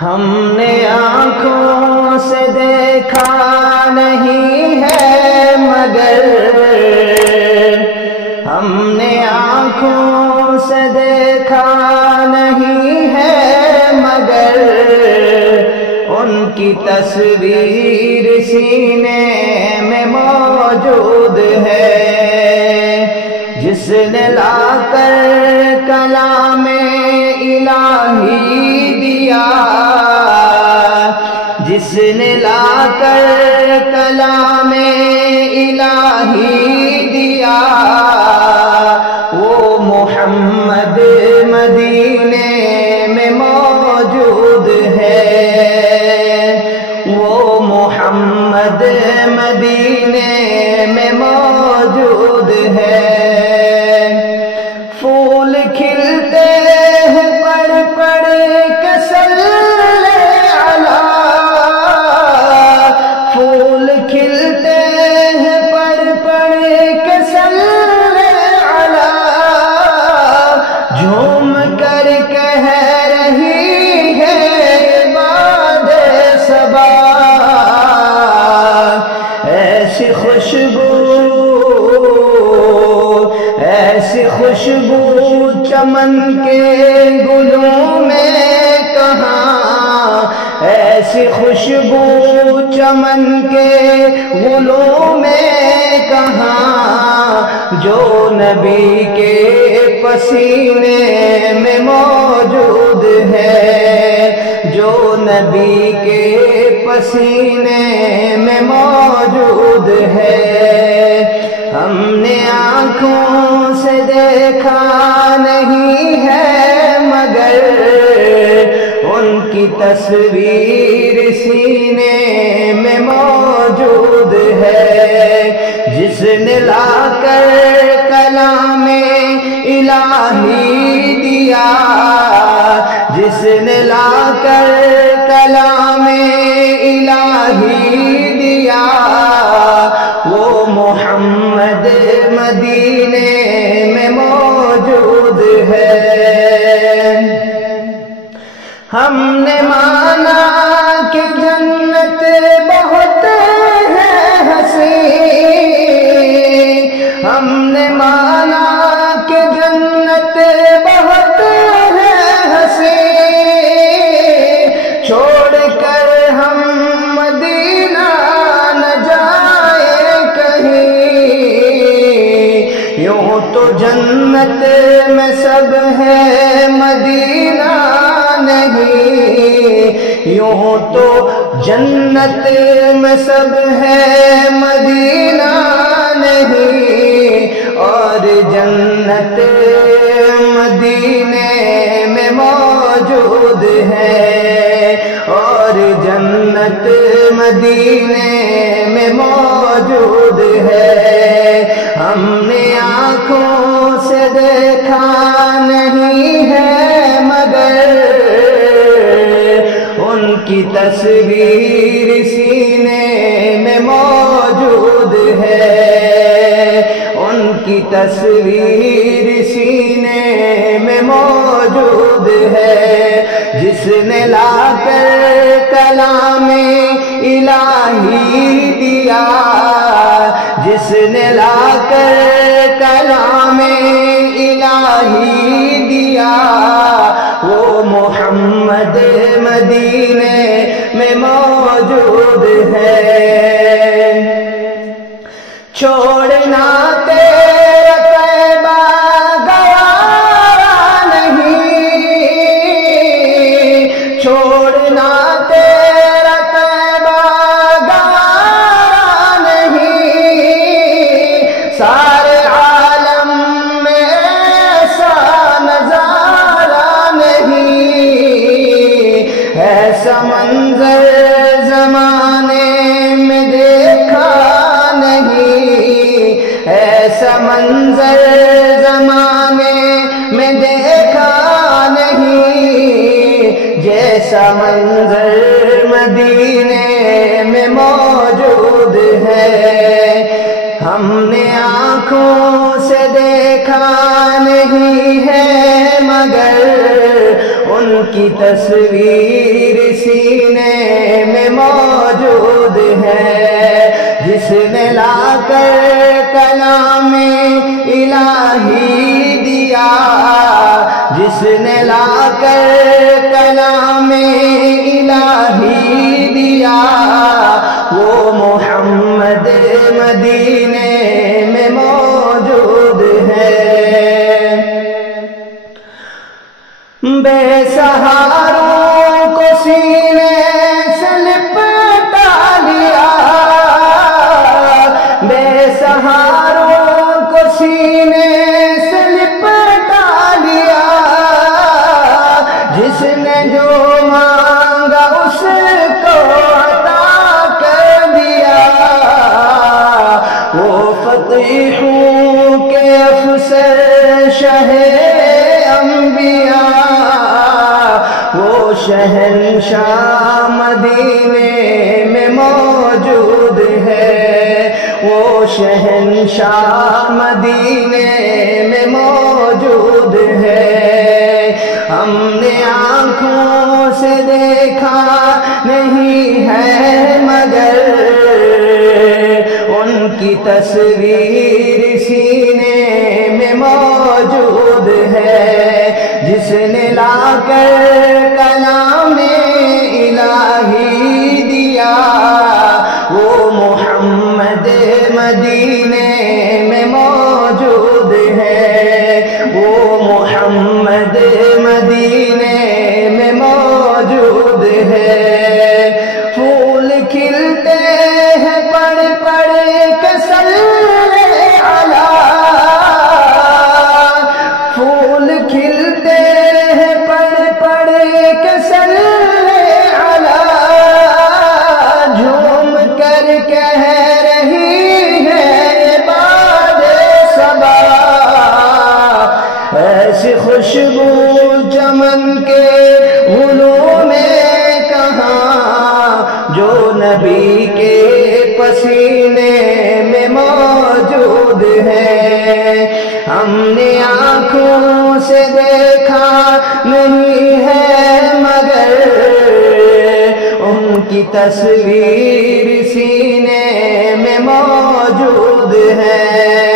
ہم نے آنکھوں سے دیکھا نہیں ہے مگر ہم نے آنکھوں سے دیکھا نہیں ہے مگر ان کی تصویر سینے میں موجود ہے جس نے لا کر کلام الہی دیا جس نے لا کر کلام الہی دیا وہ محمد مدینے میں موجود ہے وہ محمد مدینے میں موجود ہے پھول کھلتے ہیں پڑھ پڑھ کے صلی علی پھول کھلتے ہیں پڑھ پڑھ کے صلی علی جھوم کر کہہ رہی ہے باد صبا ایسی خوشبو چمن کے گلوں میں کہاں ایسی خوشبو چمن کے گلوں میں کہاں جو نبی کے پسینے میں موجود ہے جو نبی کے پسینے میں موجود ہے ہم نے آنکھوں سے دیکھا نہیں ہے مگر ان کی تصویر سینے میں موجود ہے جس نے لا کر کلام الہی دیا جس نے لا کر کلام الہی دیا وہ محمد مدینے میں موجود ہے ہم نے مانا کہ جنت بہت ہے حسین ہم نے مانا کہ جنت بہت ہے حسین چھوڑ کر ہم مدینہ نہ جائے کہیں یوں تو جنت میں سب ہے مدینہ نہیں یوں تو جنت میں سب ہے مدینہ نہیں اور جنت مدینے میں موجود ہے اور جنت مدینے میں موجود ہے ہم نے آنکھوں سے دیکھا نہیں ہے مگر ان کی تصویر سینے میں موجود ہے ان کی تصویر سینے میں موجود ہے جس نے لا کر کلام الہی دیا جس نے لا کر کلام الہی دیا وہ محمد مدینے میں موجود ہے چھوڑنا تیرا طیبہ گوارا نہیں چھوڑنا تیرا طیبہ گوارا نہیں سارے عالم میں ایسا نظارہ نہیں ایسا منظر زمانے میں دیکھا نہیں ایسا منظر زمانے میں دیکھا نہیں جیسا منظر مدینے میں موجود ہے ہم نے آنکھوں سے دیکھا نہیں ہے مگر ان کی تصویر سینے میں موجود ہے، جس نے لا کر کلام الہی دیا، جس نے لا کر کلام الہی دیا، وہ محمد مدینے میں موجود ہے۔ بے سہاروں کو سینے سے لپٹا لیا، بے سہاروں کو سینے سے لپٹا لیا، جس نے جو مانگا اس کو عطا کر دیا، وہ فتحوں کے افسر شہ انبیاء، وہ شہنشاہ مدینے میں موجود ہے، وہ شہنشاہ مدینے میں موجود ہے۔ ہم نے آنکھوں سے دیکھا نہیں ہے مگر ان کی تصویر سینے میں موجود ہے، جس نے لا کر کلام الہی دیا، وہ محمد مدینے میں موجود ہے، وہ محمد مدینے میں موجود ہے۔ پھول کھلتے ہیں پڑھ پڑھ کے صلی علی، پھول کھلتے ہیں پڑھ پڑھ کے صلی علی، جھوم کر کہہ رہی ہے باد صبا، ایسی خوشبو چمن کے گلوں میں کہاں، جو نبی کے پسینے میں موجود ہے۔ ہم نے آنکھوں سے دیکھا نہیں ہے مگر ان کی تصویر سینے میں موجود ہے۔